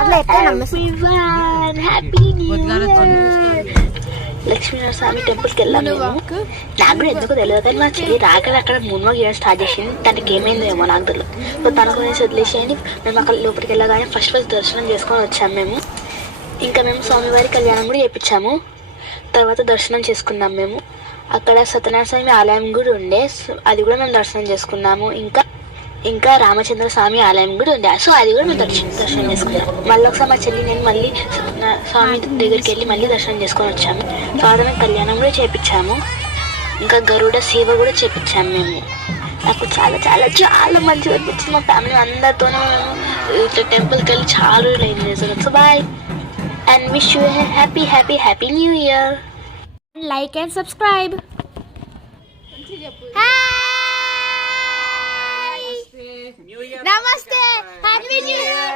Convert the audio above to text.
అట్లా ఎట్లా హ్యాపీ లక్ష్మీనరస్వామి టెంపుల్కి వెళ్ళాము. నాకు కూడా ఎందుకు తెలియదు కానీ మా చెల్లి రాగానే అక్కడ మూన్ వాక్ చేయడం స్టార్ట్ చేసింది. తనకి ఏమైందో ఏమో నాకు తెలియదు. సో తనకు వదిలేసేయండి. మేము అక్కడ లోపలికి వెళ్ళగానే ఫస్ట్ దర్శనం చేసుకొని వచ్చాము మేము. ఇంకా మేము స్వామివారి కళ్యాణం కూడా చేయించాము. తర్వాత దర్శనం చేసుకున్నాం మేము. అక్కడ సత్యనారాయణ స్వామి ఆలయం కూడా ఉండే, అది కూడా మేము దర్శనం చేసుకున్నాము. ఇంకా రామచంద్ర స్వామి ఆలయం కూడా ఉండే, సో అది కూడా మేము దర్శనం చేసుకున్నాం. మళ్ళీ ఒకసారి మా చెల్లి నేను మళ్ళీ స్వామి దగ్గరికి వెళ్ళి మళ్ళీ దర్శనం చేసుకొని వచ్చాము. తర్వాత మేము కళ్యాణం కూడా చేయించాము. ఇంకా గరుడ సేవ కూడా చేయించాము మేము. నాకు చాలా చాలా చాలా మంచిగా అనిపించింది. మా ఫ్యామిలీ అందరితోనే మేము ఇట్లా టెంపుల్కి వెళ్ళి చాలా రోజులు ఎంజాయ్ చేస్తున్నాం. So bye and wish you happy happy happy new year. Like and subscribe. నమస్తే హ్యాపీ న్యూ ఇయర్.